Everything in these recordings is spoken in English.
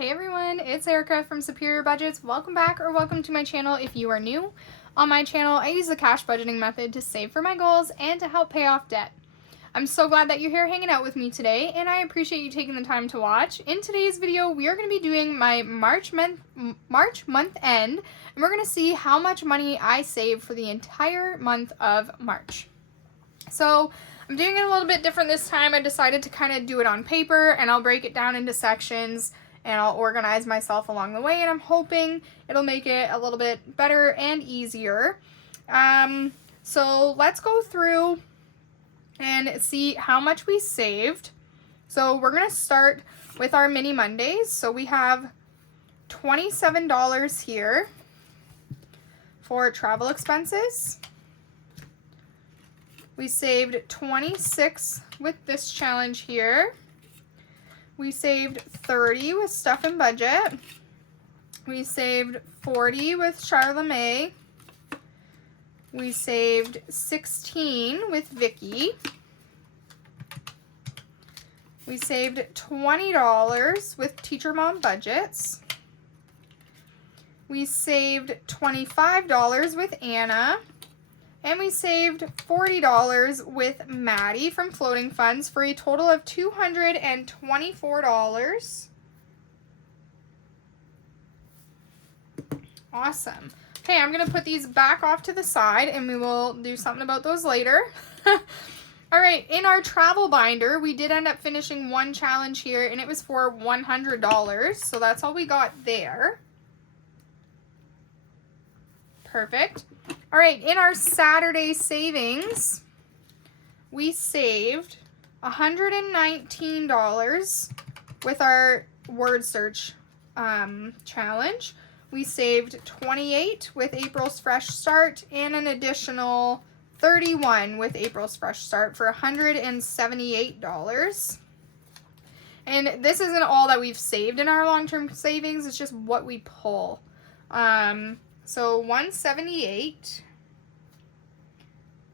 Hey everyone, it's Erica from Superior Budgets. Welcome back or welcome to my channel if you are new. On my channel, I use the cash budgeting method to save for my goals and to help pay off debt. I'm so glad that you're here hanging out with me today, and I appreciate you taking the time to watch. In today's video, we are going to be doing my March month end, and we're going to see how much money I saved for the entire month of March. So I'm doing it a little bit different this time. I decided to kind of do it on paper, and I'll break it down into sections, and I'll organize myself along the way, and I'm hoping it'll make it a little bit better and easier. So let's go through and see how much we saved. So we're going to start with our mini Mondays. So we have $27 here for travel expenses. We saved $26 with this challenge here. We saved $30 with stuff and budget. We saved $40 with Charlemagne. We saved $16 with Vicky. We saved $20 with Teacher Mom Budgets. We saved $25 with Anna. And we saved $40 with Maddie from Floating Funds for a total of $224. Awesome. Okay, I'm going to put these back off to the side and we will do something about those later. All right, in our travel binder, we did end up finishing one challenge here and it was for $100. So that's all we got there. Perfect. All right, in our Saturday savings, we saved $119 with our word search challenge. We saved $28 with April's Fresh Start and an additional $31 with April's Fresh Start for $178. And this isn't all that we've saved in our long-term savings, it's just what we pull. So $178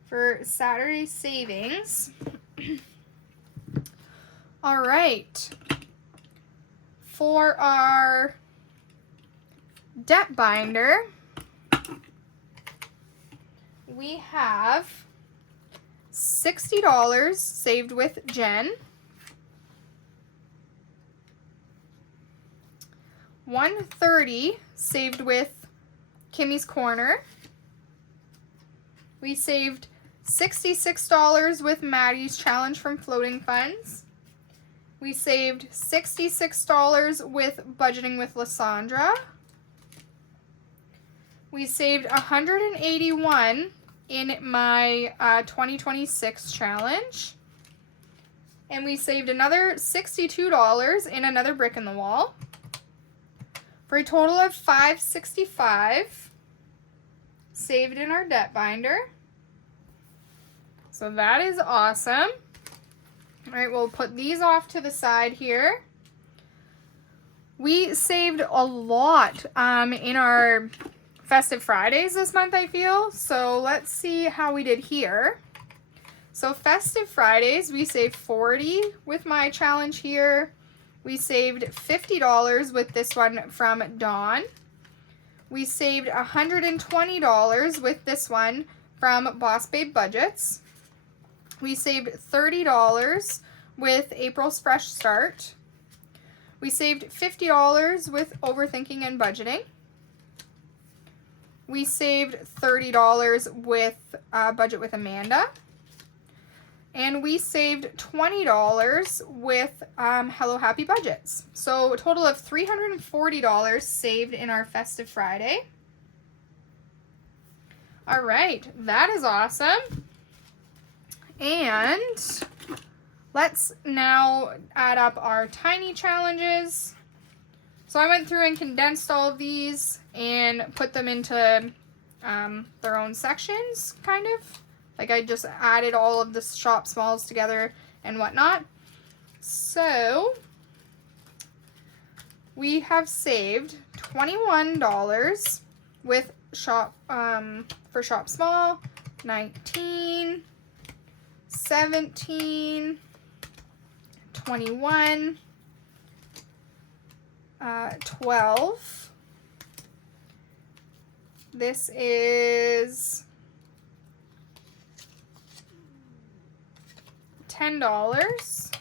for Saturday savings. All right. For our debt binder, we have $60 saved with Jen. $130 saved with Kimmy's Corner. We saved $66 with Maddie's Challenge from Floating Funds. We saved $66 with Budgeting with Lysandra. We saved $181 in my 2026 challenge. And we saved another $62 in another brick in the wall, for a total of $565 saved in our debt binder. So that is awesome. All right, we'll put these off to the side here. We saved a lot in our Festive Fridays this month, I feel. So let's see how we did here. So Festive Fridays, we saved $40 with my challenge here. We saved $50 with this one from Dawn. We saved $120 with this one from Boss Babe Budgets. We saved $30 with April's Fresh Start. We saved $50 with Overthinking and Budgeting. We saved $30 with Budget with Amanda. And we saved $20 with Hello Happy Budgets. So a total of $340 saved in our Festive Friday. All right, that is awesome. And let's now add up our tiny challenges. So I went through and condensed all of these and put them into their own sections, kind of. Like I just added all of the shop smalls together and whatnot. So we have saved $21 with shop for shop small, 19, 17, 21, 12. This is $10.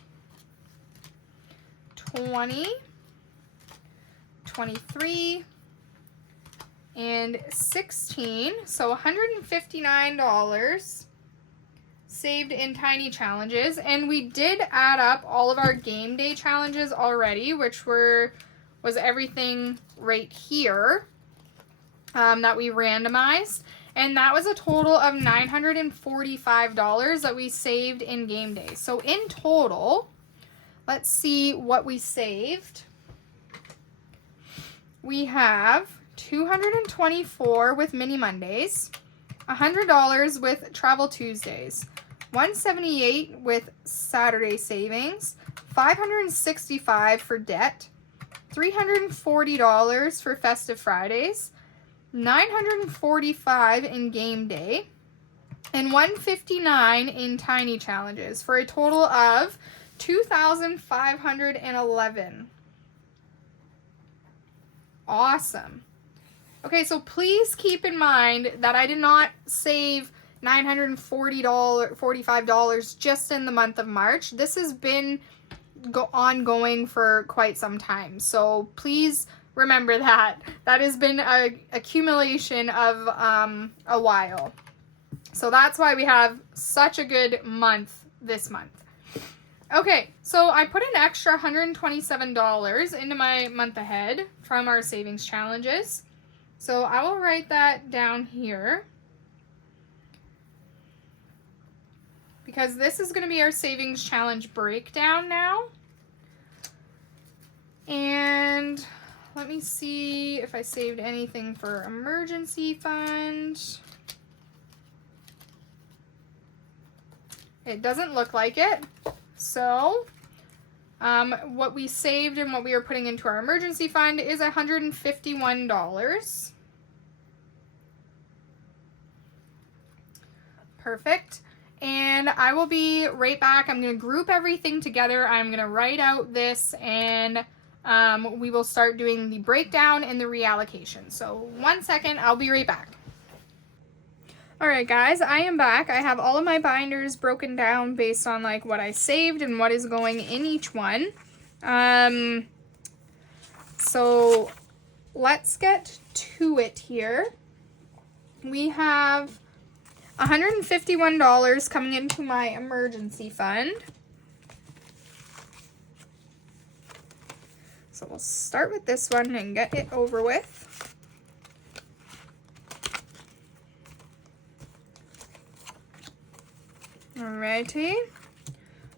20, 23, and 16. So $159 saved in tiny challenges. And we did add up all of our game day challenges already, which was everything right here that we randomized. And that was a total of $945 that we saved in game day. So in total, let's see what we saved. We have $224 with Mini Mondays, $100 with Travel Tuesdays, $178 with Saturday savings, $565 for debt, $340 for Festive Fridays, $945 in game day, and $159 in tiny challenges for a total of $2,511. Awesome. Okay, so please keep in mind that I did not save $945 just in the month of March. This has been ongoing for quite some time. So please remember that. That has been an accumulation of a while. So that's why we have such a good month this month. Okay, so I put an extra $127 into my month ahead from our savings challenges. So I will write that down here, because this is going to be our savings challenge breakdown now. And let me see if I saved anything for emergency fund. It doesn't look like it. So what we saved and what we are putting into our emergency fund is $151. Perfect. And I will be right back. I'm going to group everything together. I'm going to write out this, and we will start doing the breakdown and the reallocation. So 1 second, I'll be right back. Alright guys, I am back. I have all of my binders broken down based on like what I saved and what is going in each one. So let's get to it here. We have $151 coming into my emergency fund. So we'll start with this one and get it over with. Alrighty,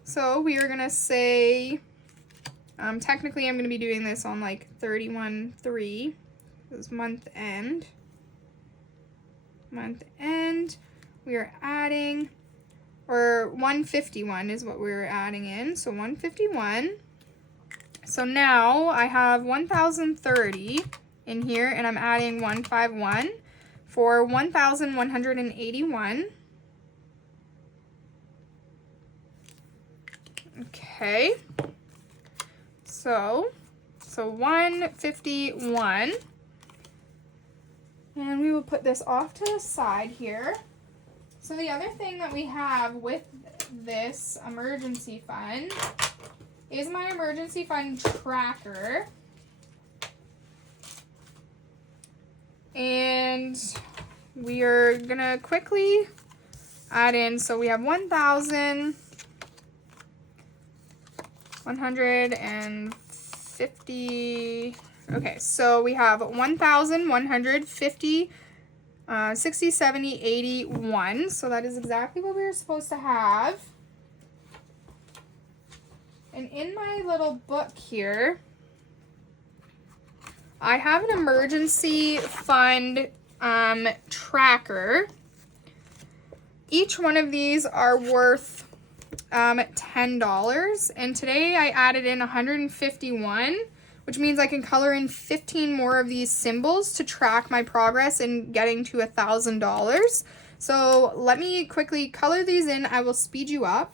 so we are going to say, technically I'm going to be doing this on like 31/3, this is month end. Month end, we are adding, or 151 is what we're adding in, so 151. So now I have 1,030 in here, and I'm adding 151 for 1,181. Okay, so 151, and we will put this off to the side here. So the other thing that we have with this emergency fund is my emergency fund tracker, and we are gonna quickly add in, so we have 1,150. Okay, so we have 1,150, 60, 70, 81. So that is exactly what we were supposed to have. And in my little book here, I have an emergency fund tracker. Each one of these are worth $10, and today I added in 151, which means I can color in 15 more of these symbols to track my progress in getting to $1,000. So let me quickly color these in. I will speed you up.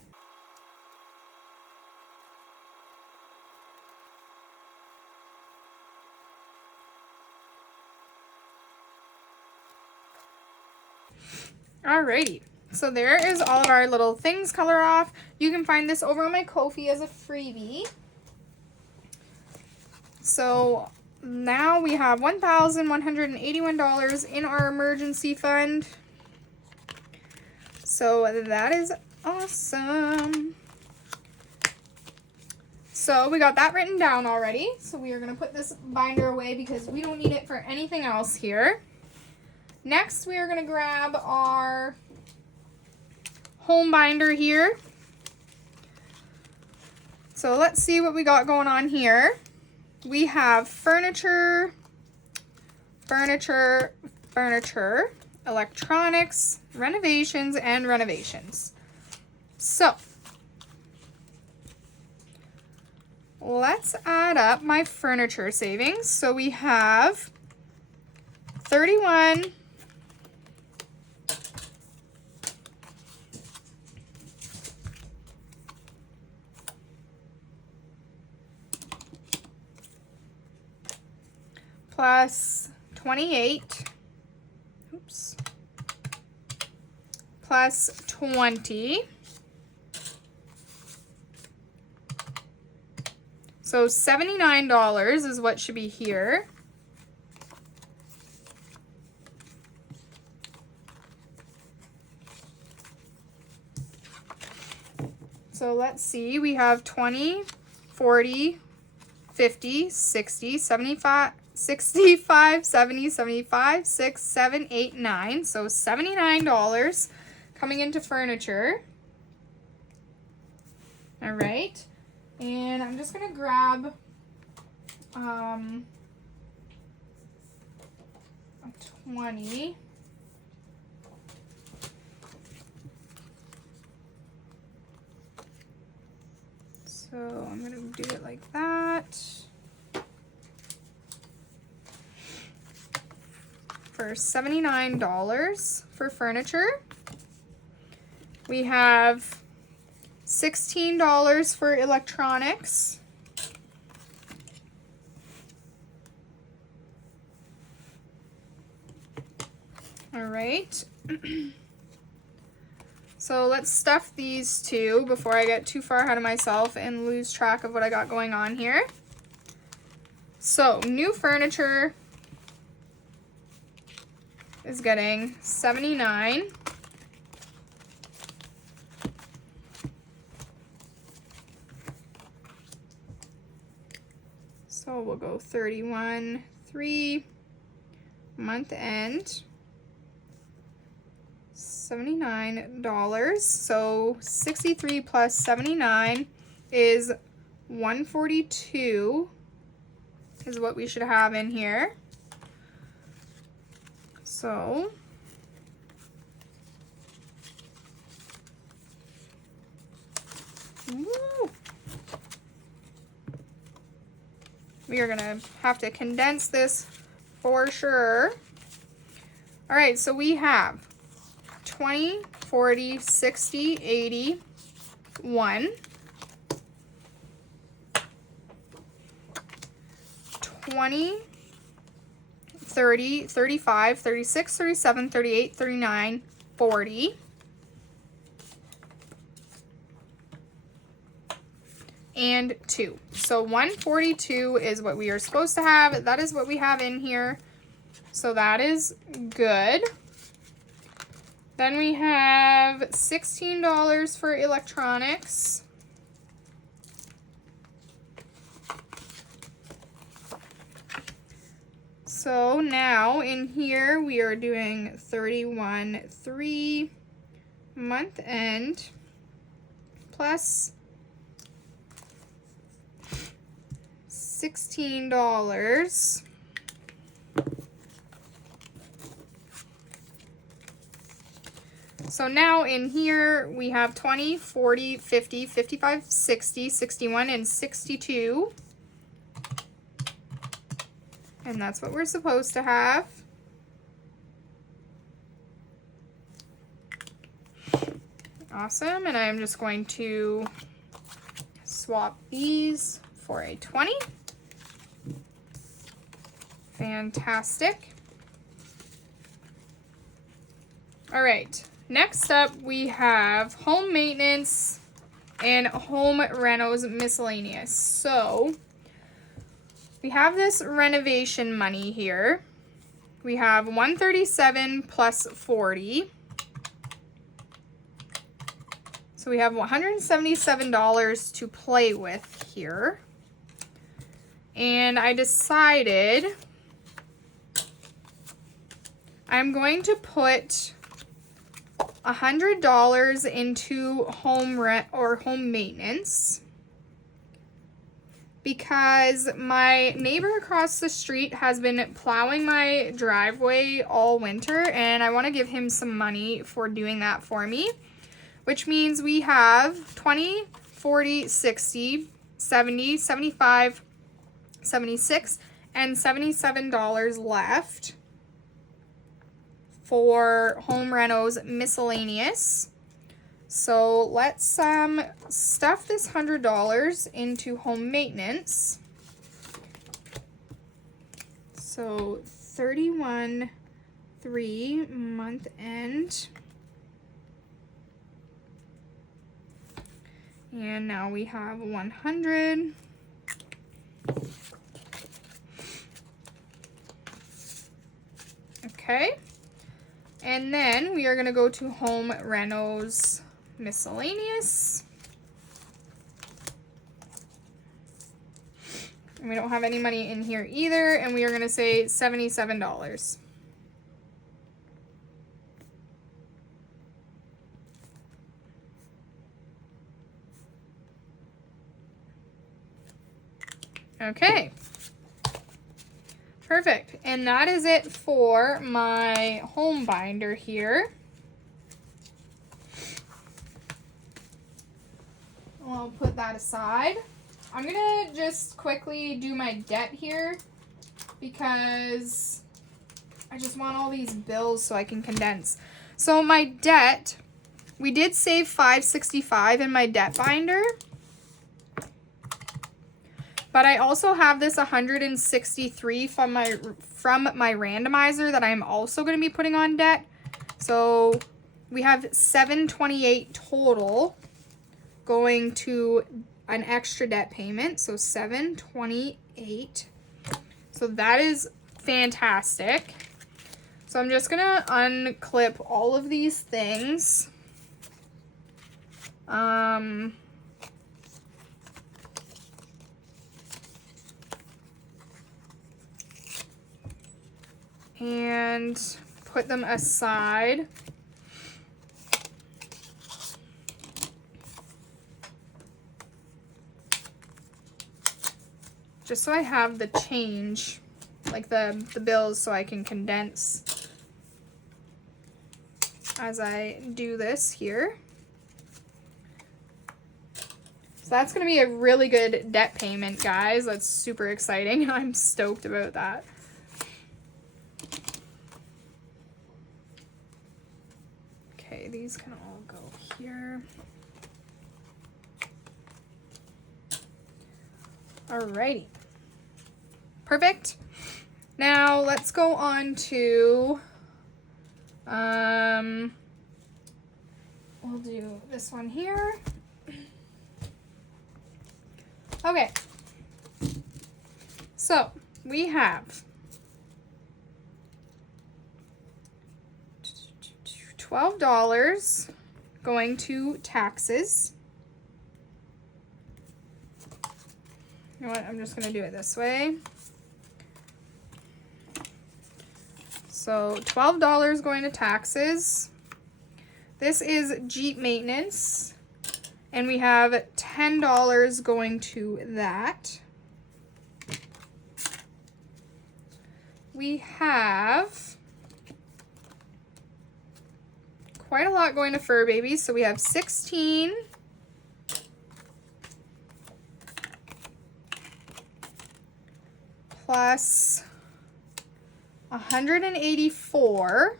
Alrighty. So there is all of our little things color off. You can find this over on my Ko-fi as a freebie. So now we have $1,181 in our emergency fund. So that is awesome. So we got that written down already. So we are going to put this binder away because we don't need it for anything else here. Next, we are going to grab our home binder here. So let's see what we got going on here. We have furniture, electronics, renovations, and renovations. So let's add up my furniture savings. So we have 31 plus 28, oops, plus 20. So $79 is what should be here. So let's see, we have 20, 40, 50, 60, 75, 65, 70, 75, 6, 7, 8, 9. So $79 coming into furniture. All right. And I'm just going to grab a 20. So I'm going to do it like that. For $79 for furniture. We have $16 for electronics. All right. So let's stuff these two before I get too far ahead of myself and lose track of what I got going on here. So new furniture is getting $79. So we'll go 31.3 month end. $79. So 63 plus 79 is 142 is what we should have in here. So woo, we are gonna have to condense this for sure. All right, so we have 20, 40, 60, 80, 1, 20, 30, 35, 36, 37, 38, 39, 40, and 2. So 142 is what we are supposed to have. That is what we have in here. So that is good. Then we have $16 for electronics. So now in here we are doing 31.3 month end plus $16. So now in here we have 20, 40, 50, 55, 60, 61, and 62. And that's what we're supposed to have. Awesome. And I'm just going to swap these for a 20. Fantastic. All right. next up we have home maintenance and home renos miscellaneous. So we have this renovation money here. We have $137 plus $40. So we have $177 to play with here. And I decided I'm going to put $100 into home rent or home maintenance because my neighbor across the street has been plowing my driveway all winter, and I want to give him some money for doing that for me, which means we have 20, 40, 60, 70, 75, 76, and $77 left for home renos miscellaneous. So let's stuff this $100 into home maintenance. So 31/3 month end. And now we have 100. Okay. And then we are going to go to home renos miscellaneous. And we don't have any money in here either, and we are going to say $77. Okay. Perfect. And that is it for my home binder here. I'll put that aside. I'm going to just quickly do my debt here because I just want all these bills so I can condense. So my debt, we did save $565 in my debt binder. But I also have this $163 from my randomizer that I'm also going to be putting on debt. So we have $728 total going to an extra debt payment. So $728. So that is fantastic. So I'm just going to unclip all of these things. And put them aside. Just so I have the change, like the bills, so I can condense as I do this here. So that's going to be a really good debt payment, guys. That's super exciting. I'm stoked about that. Okay, these can all go here. Alrighty. Perfect. Now let's go on to, we'll do this one here. Okay. So we have $12 going to taxes. You know what? I'm just going to do it this way. So $12 going to taxes. This is Jeep maintenance. And we have $10 going to that. We have quite a lot going to fur babies. So we have 16. Plus 184.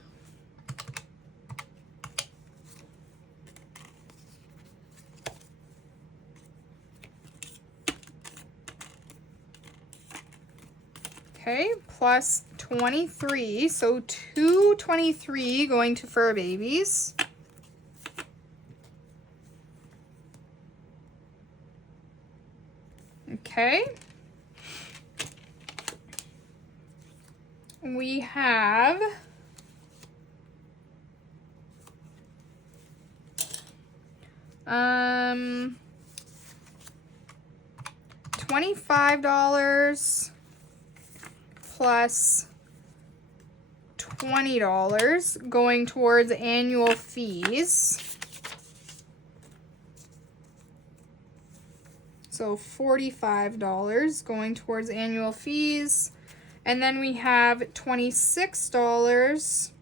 Okay, plus 23, so $223 going to fur babies. Okay. We have $25 plus $20 going towards annual fees. So $45 going towards annual fees. And then we have $26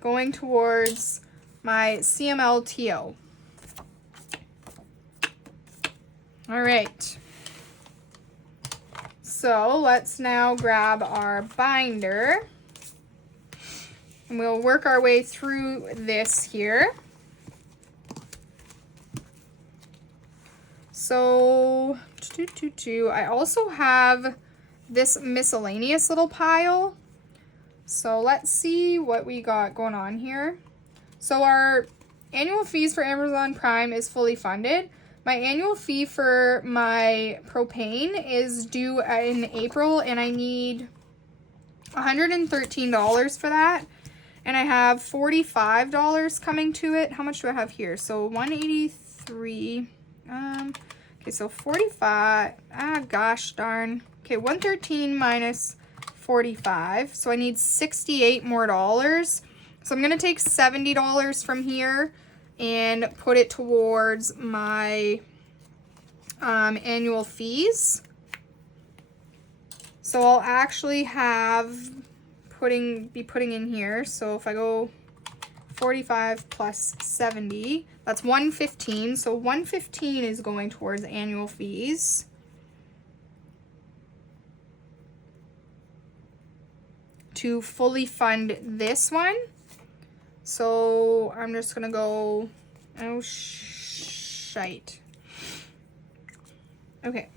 going towards my CMLTO. All right. So let's now grab our binder. And we'll work our way through this here. So, I also have this miscellaneous little pile. So let's see what we got going on here. So our annual fees for Amazon Prime is fully funded. My annual fee for my propane is due in April, and I need $113 for that. And I have $45 coming to it. How much do I have here? So 183. Okay, so 45. Gosh darn. Okay, 113 minus 45. So I need 68 more dollars. So I'm going to take $70 from here and put it towards my annual fees. So I'll actually have be putting in here. So if I go 45 plus 70, that's 115. So 115 is going towards annual fees. To fully fund this one. So I'm just gonna go, oh shite. Okay,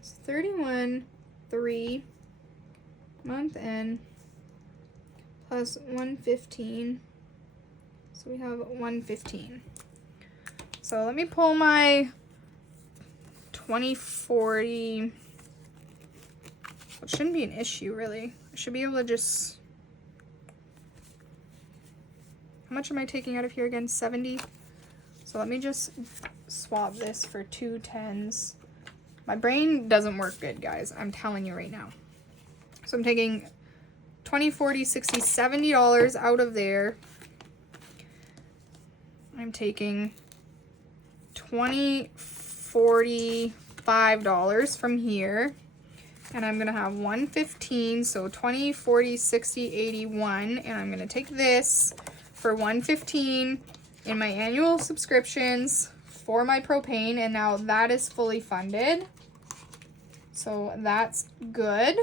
it's 31.3 month end plus 115. So we have 115. So let me pull my 2040. It shouldn't be an issue really. I should be able to just, how much am I taking out of here again? 70. So let me just swap this for 2 10s. My brain doesn't work good, guys. I'm telling you right now. So I'm taking 20, 40, 60, $70 out of there. I'm taking $20, $45 from here. And I'm going to have 115, so 20, 40, 60, 81. And I'm going to take this for 115 in my annual subscriptions for my propane. And now that is fully funded. So that's good.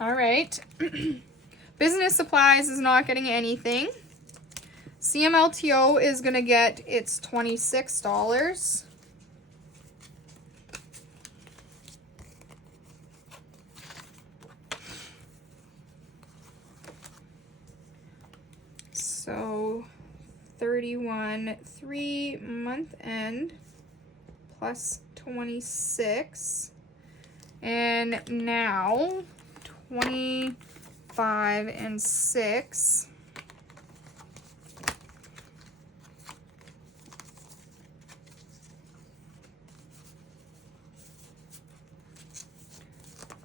All right. Business supplies is not getting anything. CMLTO is going to get its $26. So 31.3 month end plus 26. And now 25 and 6.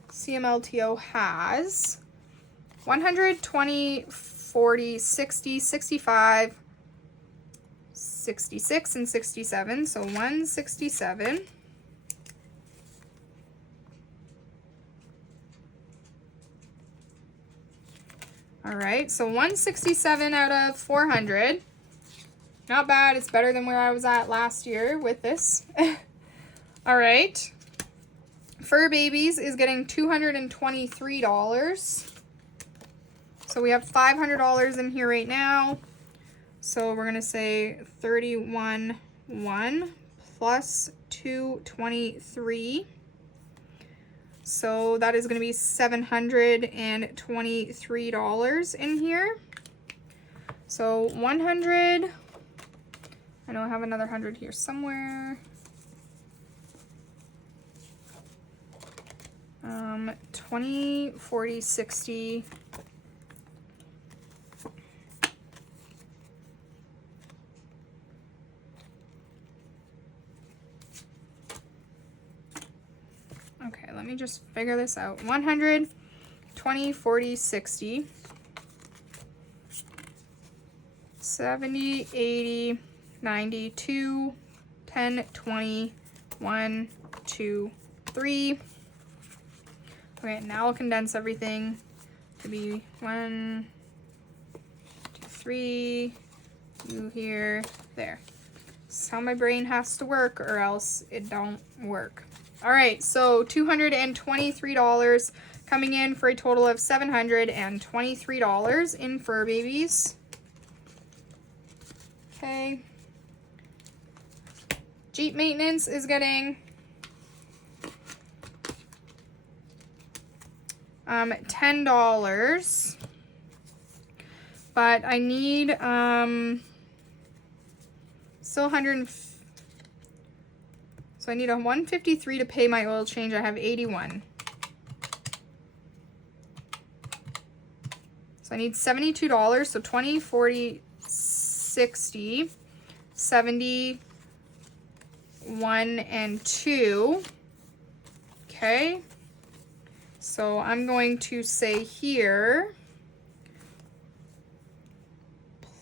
CMLTO has 120, 40, 60, 65, 66, and 67. So 167. All right, so 167 out of 400. Not bad. It's better than where I was at last year with this. All right. Fur Babies is getting $223. So we have $500 in here right now. So we're going to say 31.1 plus 223. So that is going to be $723 in here. So 100. I know I have another 100 here somewhere. 20, 40, 60. Okay, let me just figure this out. 100, 20, 40, 60, 70, 80, 92, 10, 20, 1, 2, 3. Okay, now I'll condense everything to be 1, 2, 3, you here, there. This is how my brain has to work, or else it don't work. All right, so $223 coming in for a total of $723 in fur babies. Okay. Jeep maintenance is getting $10, but I need still 100. So I need a 153 to pay my oil change. I have 81. So I need $72. So 20, 40, 60, 70, 1 and 2. Okay. So I'm going to say here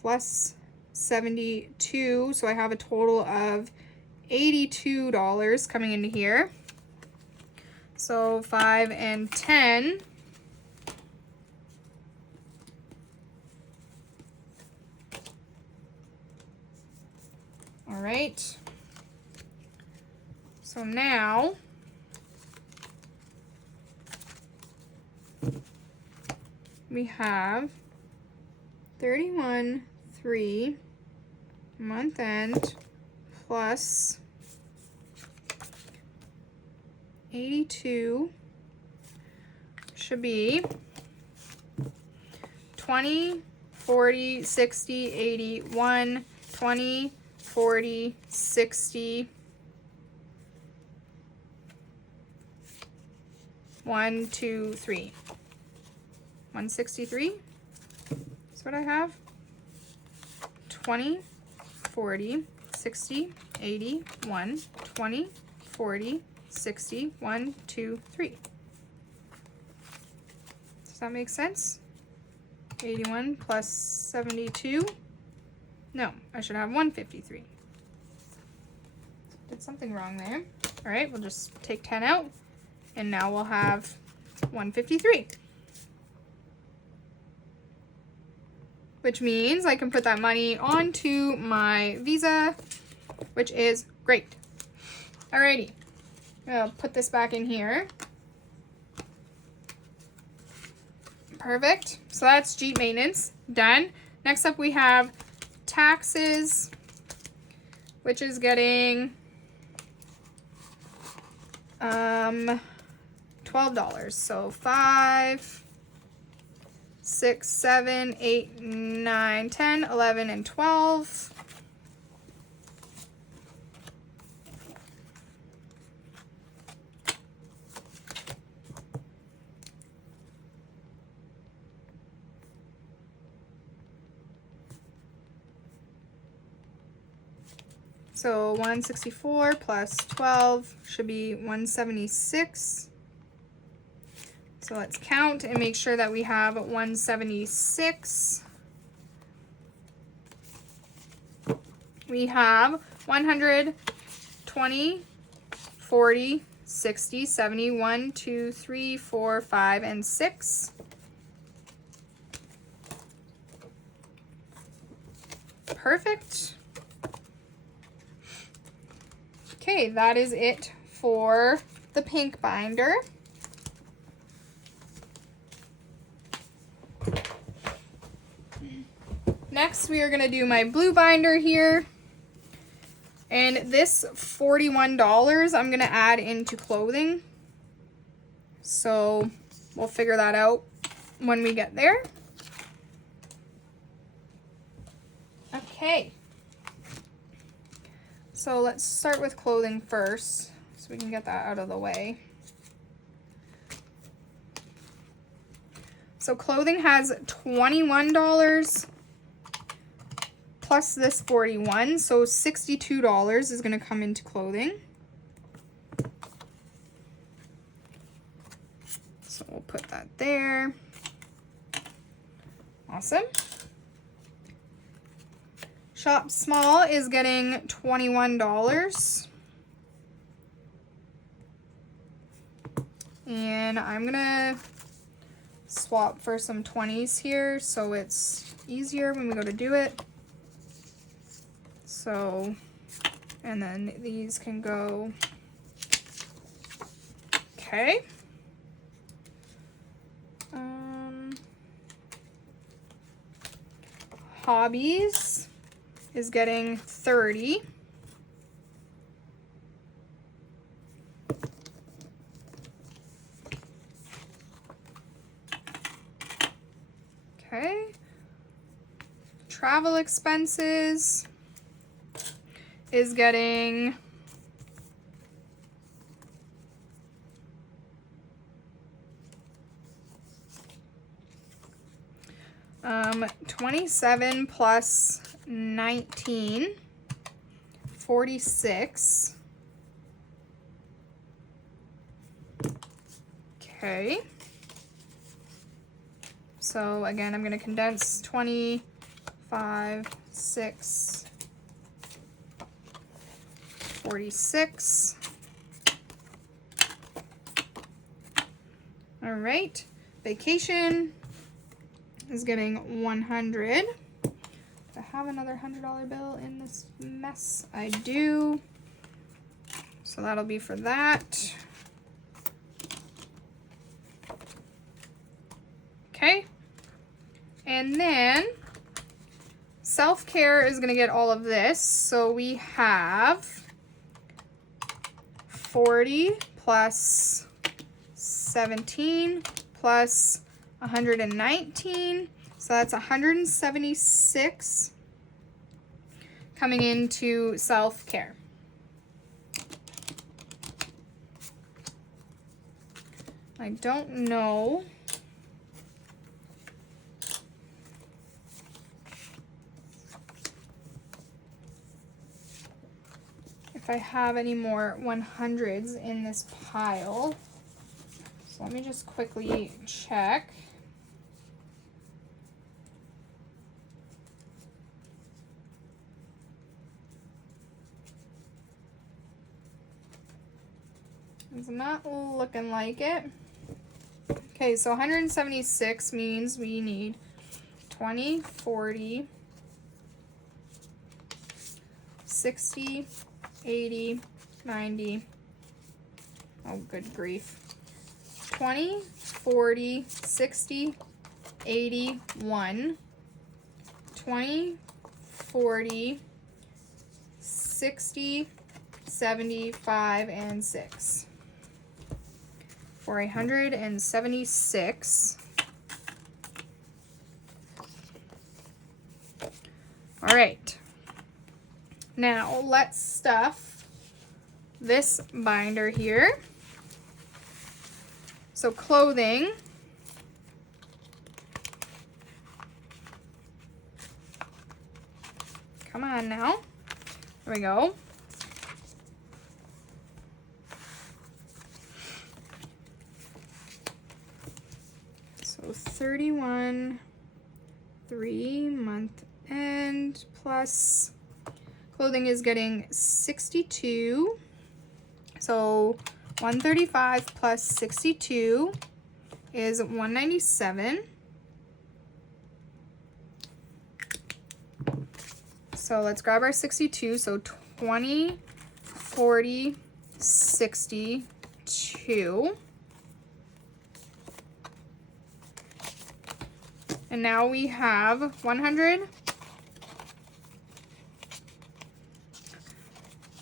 plus 72. So I have a total of $82 coming into here. So 5 and 10. All right. So now we have 31.3 month end plus 82 should be 20, 40, 60, 81, 20, 40, 60, 1, 2, 3. 163 is what I have. 20, 40, 60, 80, 1, 20, 40, 60, 1, 2, 3. Does that make sense? 81 plus 72. No, I should have 153. Did something wrong there. All right, we'll just take 10 out, and now we'll have 153. Which means I can put that money onto my Visa, which is great. Alrighty, I'll put this back in here. Perfect. So that's Jeep maintenance done. Next up we have taxes, which is getting $12. So 5, 6, 7, 8, 9, 10, 11, and 12. So 164 plus 12 should be 176. So let's count and make sure that we have 176. We have 100, 20, 40, 60, 70, 1, 2, 3, 4, 5, and 6. Perfect. Okay, that is it for the pink binder. Next, we are going to do my blue binder here. And this $41 I'm going to add into clothing. So we'll figure that out when we get there. Okay. So let's start with clothing first, so we can get that out of the way. So clothing has $21 plus this $41, so $62 is going to come into clothing. So we'll put that there. Awesome. Shop small is getting $21. And I'm gonna swap for some 20s here so it's easier when we go to do it. So, and then these can go, okay. Hobbies is getting 30. Okay. Travel expenses is getting $27 plus 19, 46. Okay. So again, I'm going to condense 25, 6, 46. All right. Vacation is getting 100. Do I have another $100 bill in this mess? I do. So that'll be for that. Okay. And then self-care is going to get all of this. So we have 40 plus 17 plus 119. So that's 176 coming into self-care. I don't know if I have any more 100s in this pile. So let me just quickly check. It's not looking like it. Okay, so 176 means we need 20, 40, 60, 80, 90. Oh, good grief. 20, 40, 60, 81. 20, 40, 60, 75, and 6. For 176. All right. Now let's stuff this binder here. So clothing. Come on now. There we go. So 31, 3-month end plus clothing is getting 62. So 135 plus 62 is 197. So let's grab our 62. So 20, 40, 62. And now we have 100,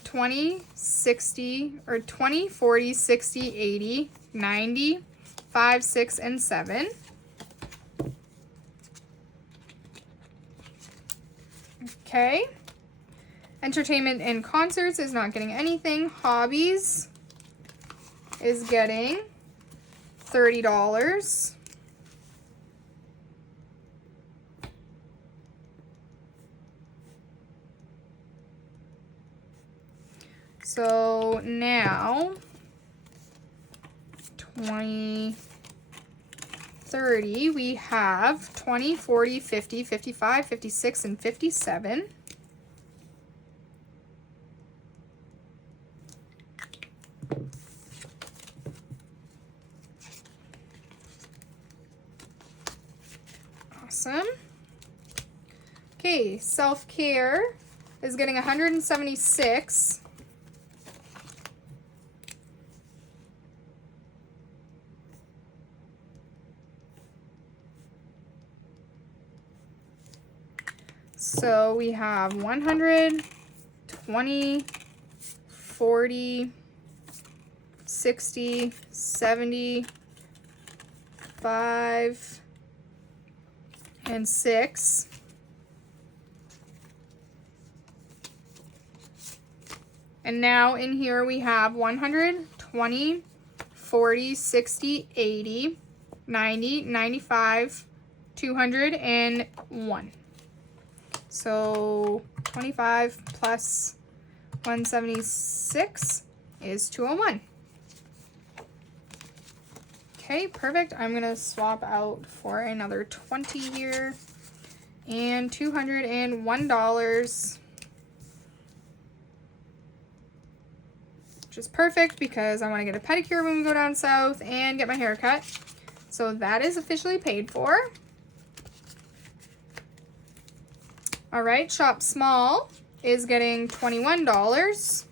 20, 60, or 20, 40, 60, 80, 90, 5, 6, and 7. Okay. Entertainment and concerts is not getting anything. Hobbies is getting $30. So now 20, 30, we have 20, 40, 50, 55, 56, and 57. Awesome. Okay, self-care is getting 176. So we have 100, 20, 40, 60, 70, 5, and 6. And now in here we have 100, 20, 40, 60, 80, 90, 95, 200, and 1. So 25 plus 176 is 201. Okay, perfect. I'm going to swap out for another 20 here. And $201. Which is perfect because I want to get a pedicure when we go down south and get my hair cut. So that is officially paid for. All right, shop small is getting $21.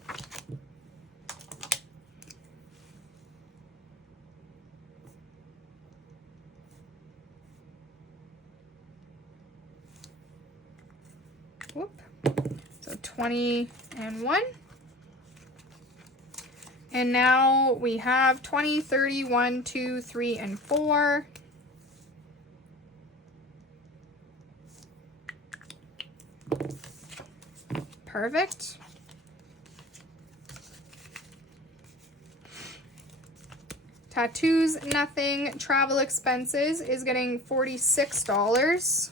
Whoop. So 20 and 1. And now we have 20, 30, 1, 2, 3, and 4. Perfect. Tattoos, nothing. Travel expenses is getting $46.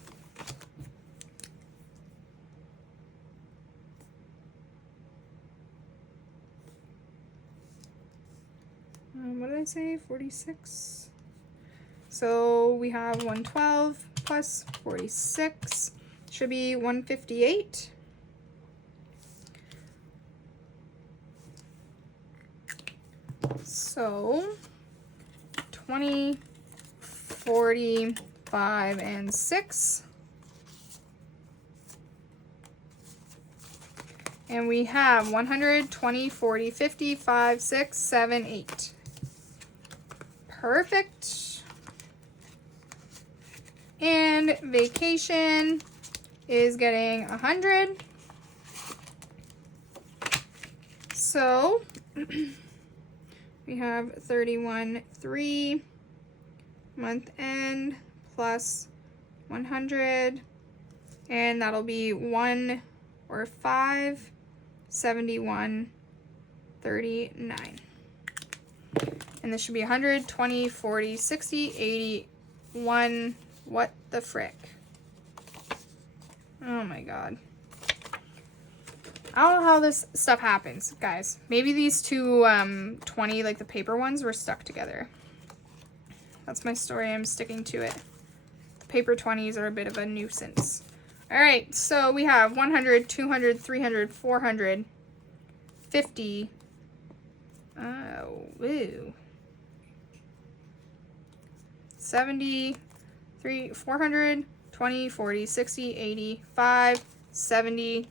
What did I say? 46. So we have 112 plus 46. Should be 158. So 20, 40, 5, and 6. And we have 100, 20, 40, 50, 5, 6, 7, 8. Perfect. And vacation is getting 100. So we have 31.3 month end plus 100, and that'll be 1 or 5, 71.39. And this should be 100, 20, 40, 60, 80, 1. What the frick? Oh my god. I don't know how this stuff happens, guys. Maybe these two 20, like the paper ones, were stuck together. That's my story. I'm sticking to it. The paper 20s are a bit of a nuisance. All right, so we have 100, 200, 300, 400, 50. Oh, woo. 70, 400, 20, 40, 60, 80, 5, 70,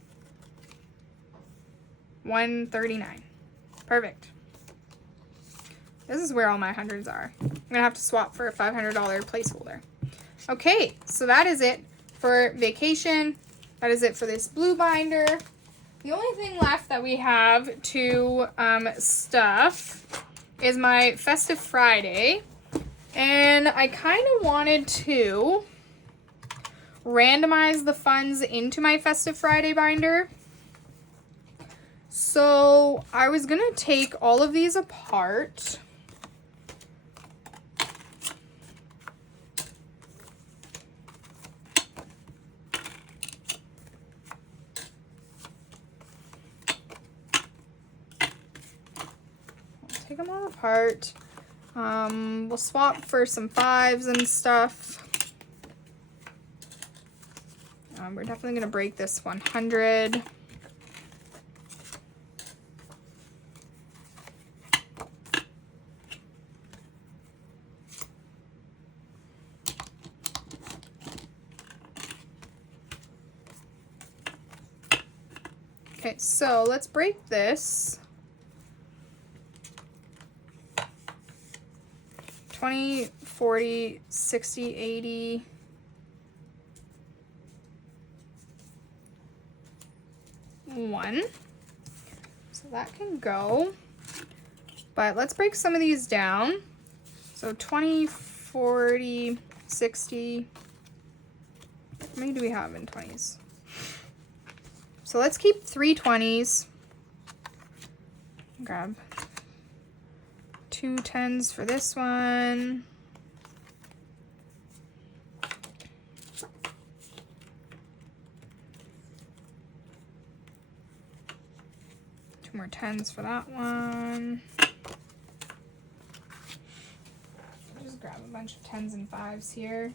139. Perfect. This is where all my hundreds are. I'm gonna have to swap for a $500 placeholder. Okay, so that is it for vacation. That is it for this blue binder. The only thing left that we have to stuff is my Festive Friday. And I kind of wanted to randomize the funds into my Festive Friday binder. So I was going to take all of these apart. take them all apart. We'll swap for some 5s and stuff. We're definitely going to break this 100. Okay, so let's break this. 20, 40, 60, 80. One. So that can go. But let's break some of these down. So 20, 40, 60. How many do we have in 20s? So let's keep 3 20s. Grab 2 10s for this one. 2 more 10s for that one. Just grab a bunch of 10s and 5s here.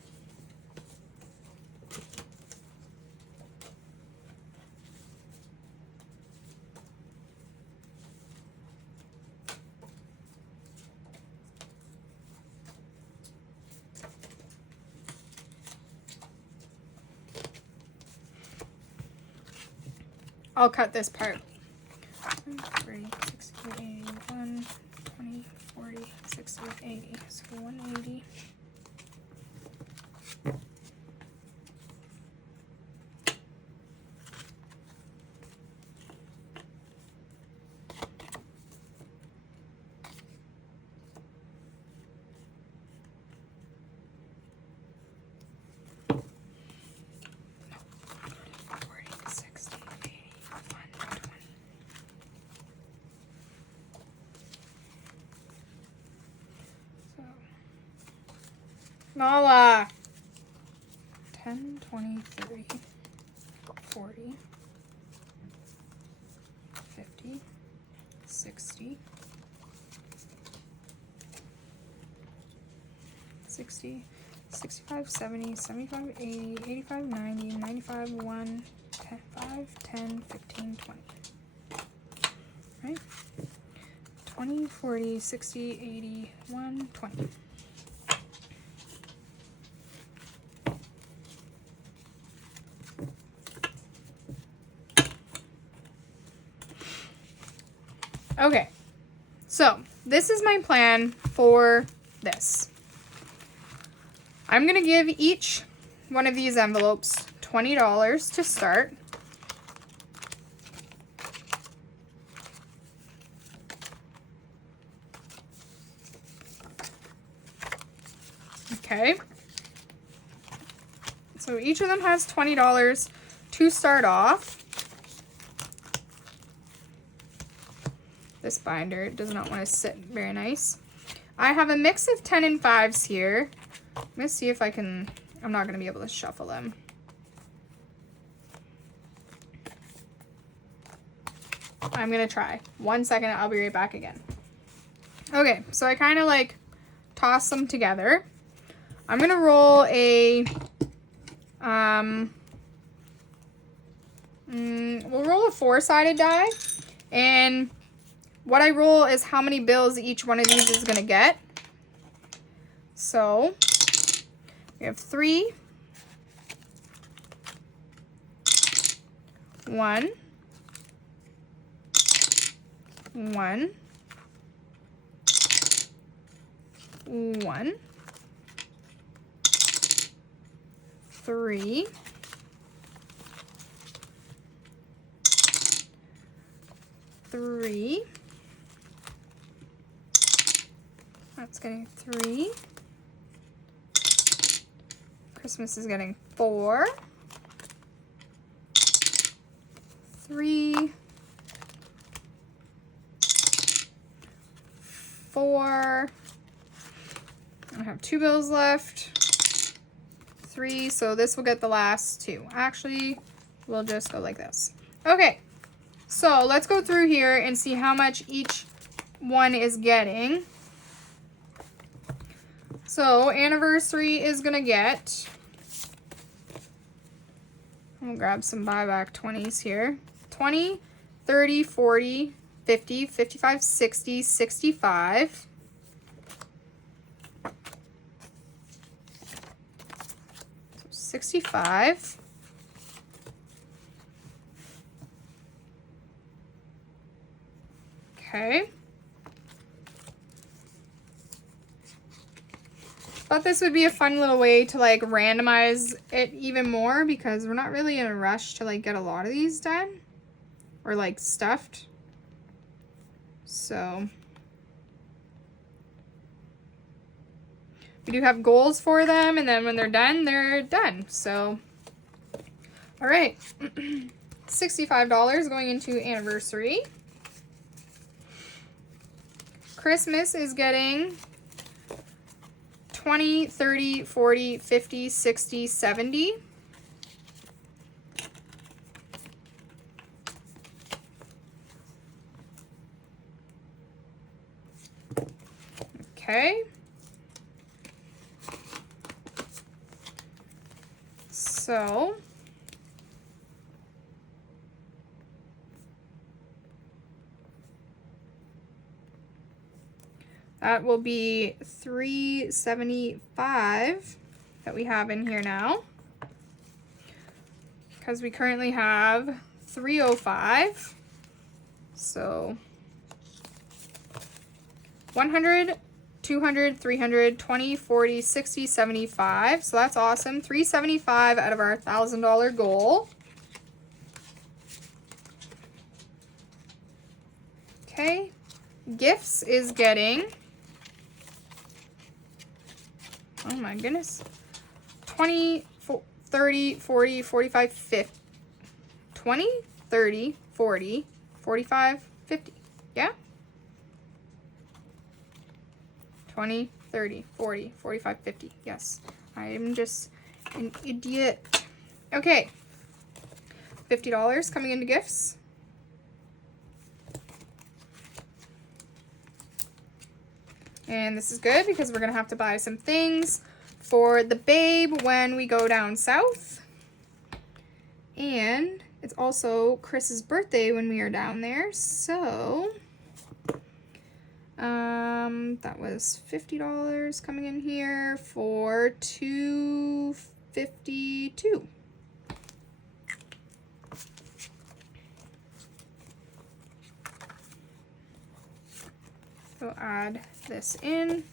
I'll cut this part. 30, 60, 80, 1, 20, 40, 60, 80. So 180. Nala. 10, 20, 30, 40, 50, 60, 60, 65, 70, 75, 80, 85, 90, 95, 1, 10, 5, 10, 15, 20. Right? 20, 40, 60, 80, 1, 20. Okay, so this is my plan for this. I'm going to give each one of these envelopes $20 to start. Okay. So each of them has $20 to start off. This binder does not want to sit very nice. I have a mix of 10 and 5s here. I'm going to see if I can, I'm not going to be able to shuffle them. I'm going to try. 1 second, I'll be right back again. Okay, so I kind of like toss them together. I'm going to roll a, we'll roll a 4-sided die, and what I roll is how many bills each one of these is going to get. So we have 3, 1, 1, 1, 3, 3. That's getting 3. Christmas is getting 4. 3. 4. I have 2 bills left. 3, so this will get the last 2. Actually, we'll just go like this. Okay, so let's go through here and see how much each one is getting. So anniversary is gonna get, I'll grab some buyback 20s here. 20, 30, 40, 50, 55, 60, 65. So 65. Okay. Thought this would be a fun little way to like randomize it even more because we're not really in a rush to like get a lot of these done or like stuffed. So we do have goals for them, and then when they're done. So all right. $65 going into anniversary. Christmas is getting 20, 30, 40, 50, 60, 70. Okay. So that will be $375 that we have in here now, because we currently have $305. So 100, 200, 300, 20, 40, 60, 75. So that's awesome. $375 out of our $1,000 goal. Okay. Gifts is getting, oh my goodness, 20, 30, 40, 45, 50. 20, 30, 40, 45, 50. Yeah? 20, 30, 40, 45, 50. Yes. I'm just an idiot. Okay. $50 coming into gifts. And this is good because we're going to have to buy some things for the babe when we go down south. And it's also Chris's birthday when we are down there. So that was $50 coming in here for $252. So add this in,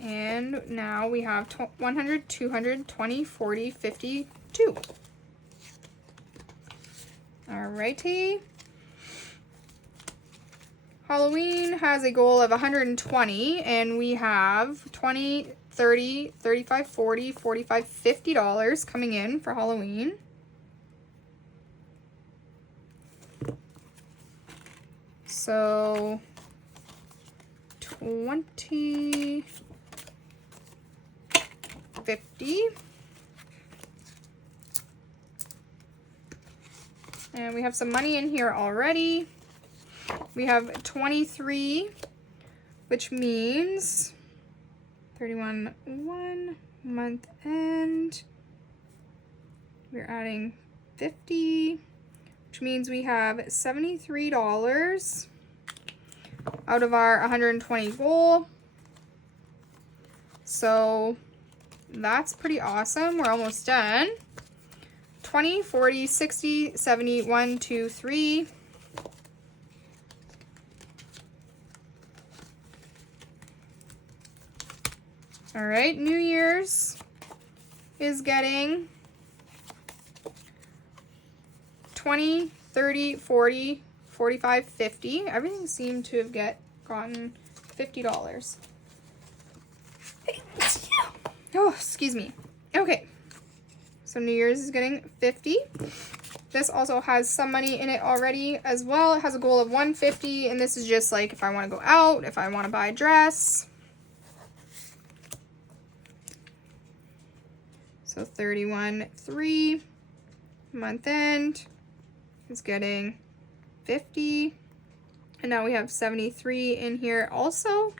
and now we have 100, 200, 20, 40, 52. Alrighty. Halloween has a goal of 120, and we have 20, 30, 35, 40, 45, $50 coming in for Halloween. So 20, 50. And we have some money in here already. We have 23, which means 31, 1 month end. We're adding 50, which means we have $73 out of our 120 goal. So that's pretty awesome. We're almost done. 20, 40, 60, 70, 1, 2, 3. All right, New Year's is getting 20, 30, 40, 45, 50. Everything seemed to have gotten $50. Oh, excuse me. Okay. So New Year's is getting 50. This also has some money in it already as well. It has a goal of 150, and this is just like if I want to go out, if I want to buy a dress. So 31, 3 month end is getting 50. And now we have 73 in here also.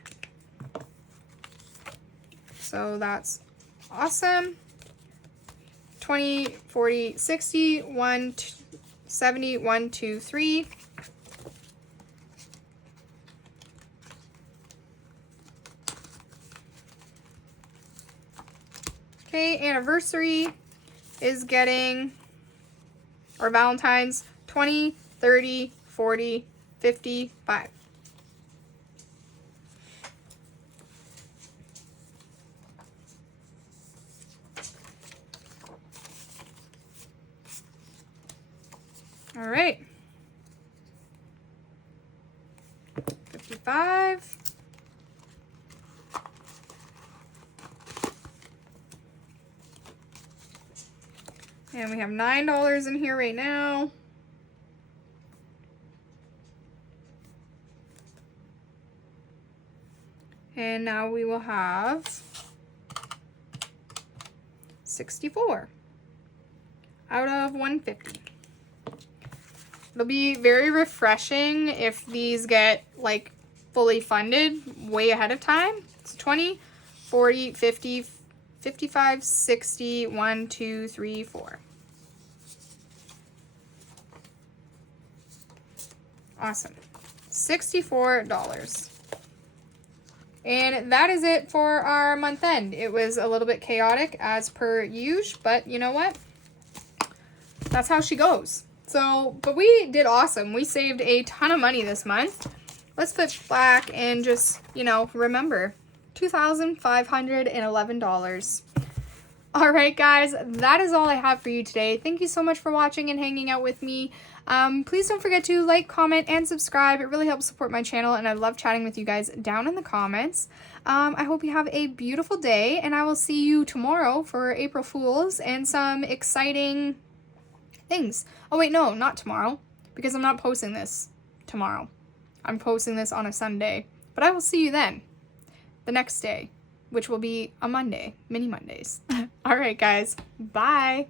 So that's awesome. 20, 40, 60, 1, 70, 1, 2, 3. Okay, anniversary is getting, or Valentine's, 20, 30, 40, 55. All right. 55. And we have $9 in here right now. And now we will have 64 out of 150. It'll be very refreshing if these get like fully funded way ahead of time. It's 20, 40, 50, 55, 60, 1, 2, 3, 4. Awesome. $64. And that is it for our month end. It was a little bit chaotic as per usual, but you know what? That's how she goes. So, but we did awesome. We saved a ton of money this month. Let's put black and just, you know, remember, $2,511. All right, guys, that is all I have for you today. Thank you so much for watching and hanging out with me. Please don't forget to like, comment, and subscribe. It really helps support my channel, and I love chatting with you guys down in the comments. I hope you have a beautiful day, and I will see you tomorrow for April Fools and some exciting things. Oh, wait, no, not tomorrow, because I'm not posting this tomorrow. I'm posting this on a Sunday, but I will see you then, the next day, which will be a Monday, mini Mondays. All right, guys, bye.